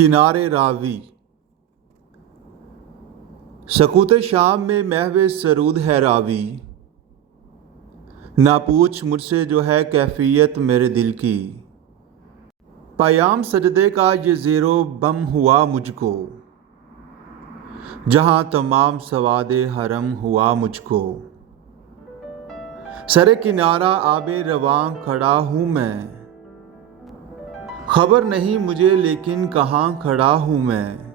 किनारे रावी। सकूत शाम में महवे सरूद है रावी, ना पूछ मुझसे जो है कैफियत मेरे दिल की। पयाम सजदे का ये ज़ेरो बम हुआ मुझको, जहाँ तमाम सवादे हरम हुआ मुझको। सरे किनारा आबे रवां खड़ा हूँ मैं, खबर नहीं मुझे लेकिन कहाँ खड़ा हूँ मैं।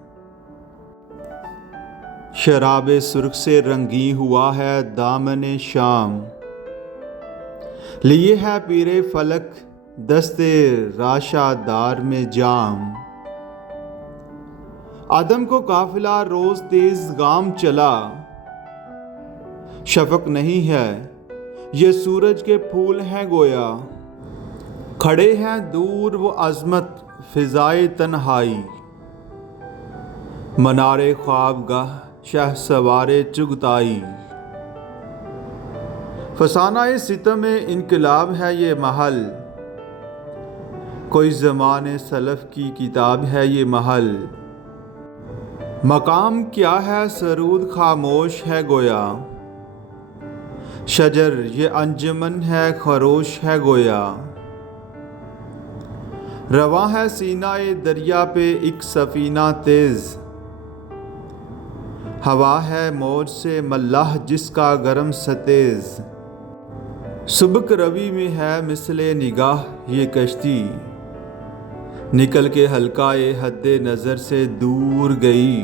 शराबे सुर्ख से रंगी हुआ है दामने शाम, लिए है पीरे फलक दस्ते राशादार में जाम। आदम को काफिला रोज तेज गाम चला, शफक नहीं है ये सूरज के फूल हैं गोया। खड़े हैं दूर वो अजमत फिजाए तन्हाई, मनारे ख्वाबगाह शह सवारे चुगताई। फसाना सितम इनकलाब है ये महल, कोई ज़माने सलफ़ की किताब है ये महल। मकाम क्या है सरूद खामोश है गोया, शजर ये अंजुमन है खरोश है गोया। रवां है सीनाए दरिया पे एक सफ़ीना तेज़, हवा है मौज से मल्लाह जिसका गरम सतेज़। सुबक रवि में है मिसले निगाह ये कश्ती, निकल के हल्काए हद्दे नज़र से दूर गई।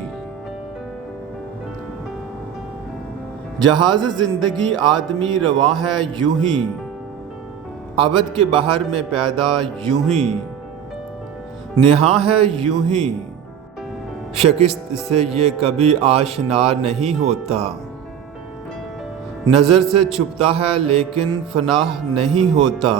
जहाज़ ज़िंदगी आदमी रवा है यूं ही, अबद के बहर में पैदा यूं ही, नेहा है यूं ही। शिकस्त से ये कभी आशना नहीं होता, नज़र से छुपता है लेकिन फनाह नहीं होता।